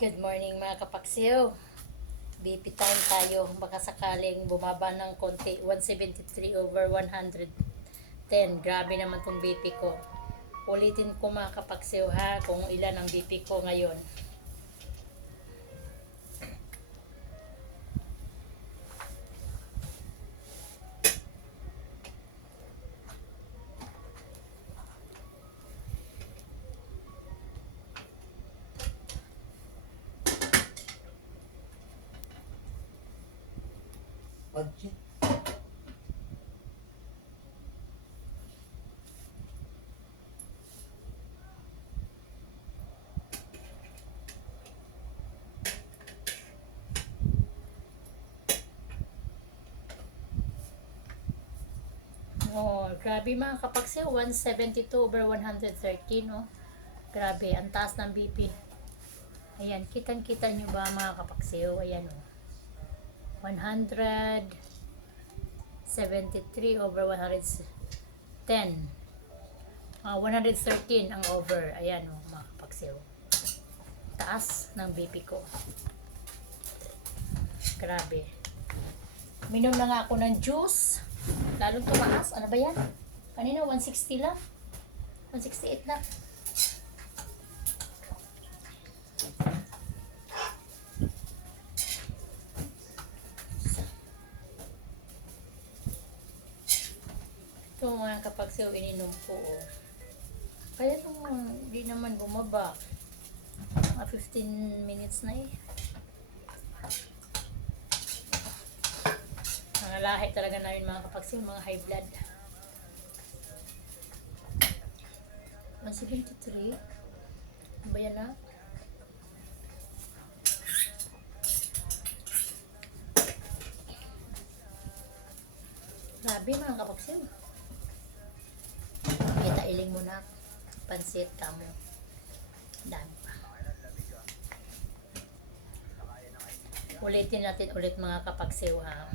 Good morning mga kapaksiw. BP time tayo. Baka sakaling bumaba ng konti. 173 over 110. Grabe naman tong BP ko. Ulitin ko mga kapaksiw ha kung ilan ang BP ko ngayon. Budget. Oh, grabe mga kapaksiw. 172 over 113 oh. Grabe, ang taas ng BP. Ayan, kitang-kita nyo ba mga kapaksiw? Ayan oh. 173 over 110. 113 ang over. Ayan o, mga kapaksiw. Taas ng BP ko. Grabe. Minom na nga ako ng juice. Lalong tumaas. Ano ba yan? Kanina 160 lang. 168 lang. Ito mga kapaksiw, ininom ko oh. Kaya hindi naman bumaba. Mga 15 minutes na eh. Mga lahi talaga namin mga kapaksiw, mga high blood. 173. Ano ba yan na? Grabe mga kapaksiw. Kita iling mo na. Pansit kamo. Dami pa. Ulitin natin ulit mga kapaksiw ha.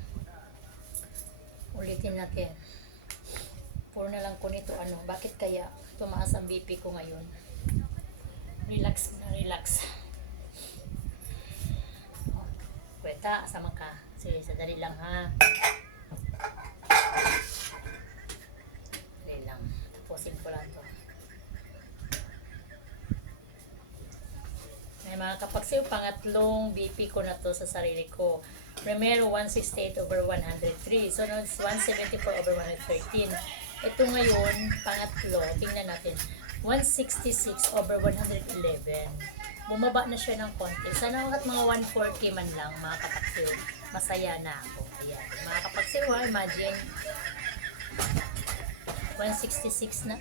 Ulitin natin. Puro na lang ko nito ano. Bakit kaya tumaas ang BP ko ngayon? Relax na relax. Kweta, sama ka. Sige, sadali lang ha. Sadali lang. Tapusin ko lang to. May mga kapaksiw, pangatlong BP ko na to sa sarili ko. Primero, 168 over 103. So, 174 over 113. Ito ngayon, pangatlo, tingnan natin. 166 over 111. Bumaba na siya ng konti. Sana mga 140 man lang, mga kapaksiw. Masaya na ako. Ayan. Mga kapaksiw, imagine. 166 na.